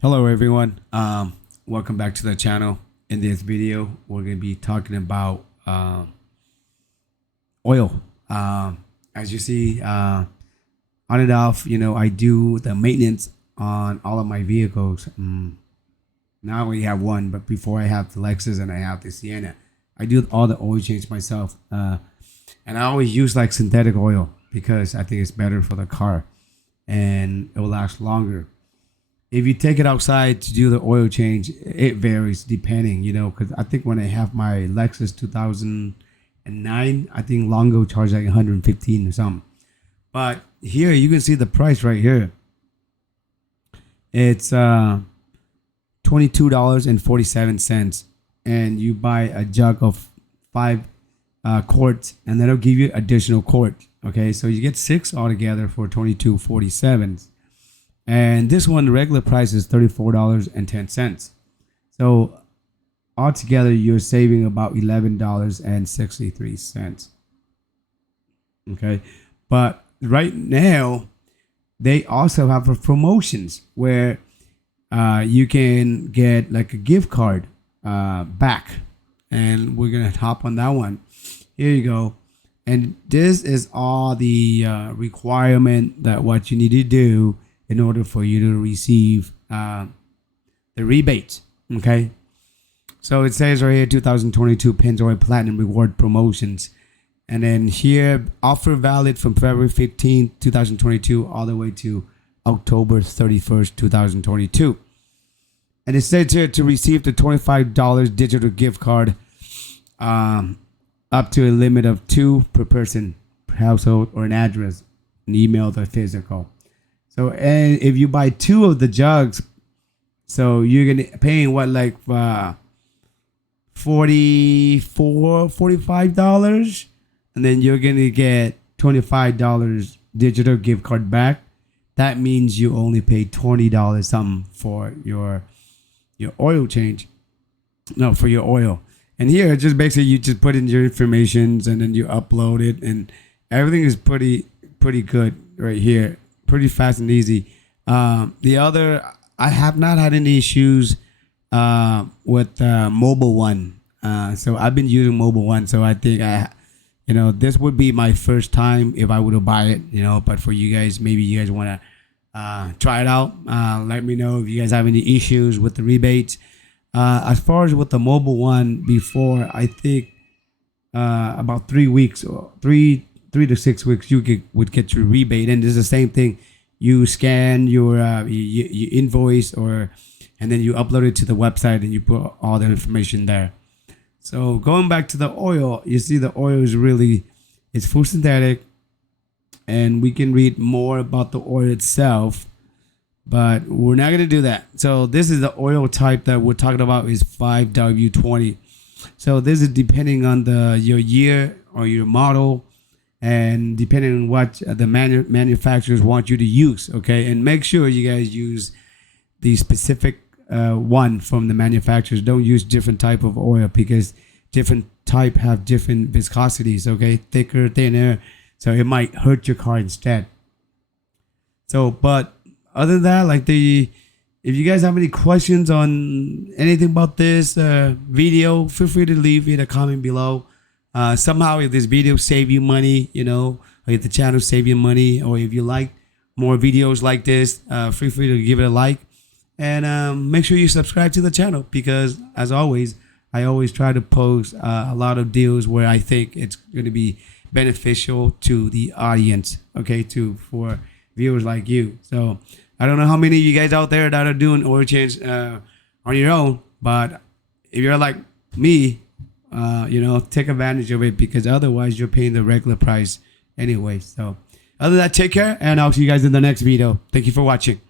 Hello everyone, welcome back to the channel. In this video we're going to be talking about oil. As you see, on and off, I do the maintenance on all of my vehicles. Now I only have one, but before I have the Lexus and I have the Sienna, I do all the oil change myself, and I always use like synthetic oil because I think it's better for the car and it will last longer. If you take it outside to do the oil change, it varies depending, because I think when I have my Lexus 2009, I think Longo charged like 115 or something. But here you can see the price right here. It's $22.47, and you buy a jug of 5 quarts, and that'll give you additional quart. Okay, so you get 6 altogether for $22.47. And this one, the regular price is $34.10. So altogether, you're saving about $11.63. Okay, but right now, they also have promotions where you can get like a gift card back, and we're gonna hop on that one. Here you go. And this is all the requirement that what you need to do in order for you to receive the rebate. Okay, so it says right here 2022 Pennzoil Platinum Reward Promotions, and then here offer valid from February 15th 2022 all the way to October 31st 2022. And it says here to receive the $25 digital gift card, up to a limit of 2 per person per household, or an address, an email, or physical. So, and if you buy 2 of the jugs, so you're gonna paying what, like $45, and then you're gonna get $25 digital gift card back. That means you only pay $20 something for your oil change. No, for your oil. And here, just basically you just put in your information and then you upload it, and everything is pretty good right here. Pretty fast and easy. The other, I have not had any issues with Mobile One. So I've been using Mobile One. So I think this would be my first time if I were to buy it. But for you guys, maybe you guys want to try it out. Let me know if you guys have any issues with the rebates. As far as with the Mobile One, before I think about 3 weeks or 3 to 6 weeks, you would get your rebate, and it's the same thing. You scan your you invoice, and then you upload it to the website, and you put all the information there. So going back to the oil, you see the oil is it's full synthetic, and we can read more about the oil itself, but we're not going to do that. So this is the oil type that we're talking about is 5W-20. So this is depending on your year or your model, and depending on what the manufacturers want you to use. Okay, and make sure you guys use the specific one from the manufacturers. Don't use different type of oil, because different type have different viscosities. Okay, thicker, thinner, so it might hurt your car instead. So, but other than that, if you guys have any questions on anything about this video, feel free to leave it a comment below. Somehow, if this video save you money, or if the channel save you money, or if you like more videos like this, feel free to give it a like, and make sure you subscribe to the channel, because as always, I always try to post a lot of deals where I think it's going to be beneficial to the audience, okay, for viewers like you. So I don't know how many of you guys out there that are doing oil change on your own, but if you're like me, take advantage of it, because otherwise you're paying the regular price anyway. So other than that, take care, and I'll see you guys in the next video. Thank you for watching.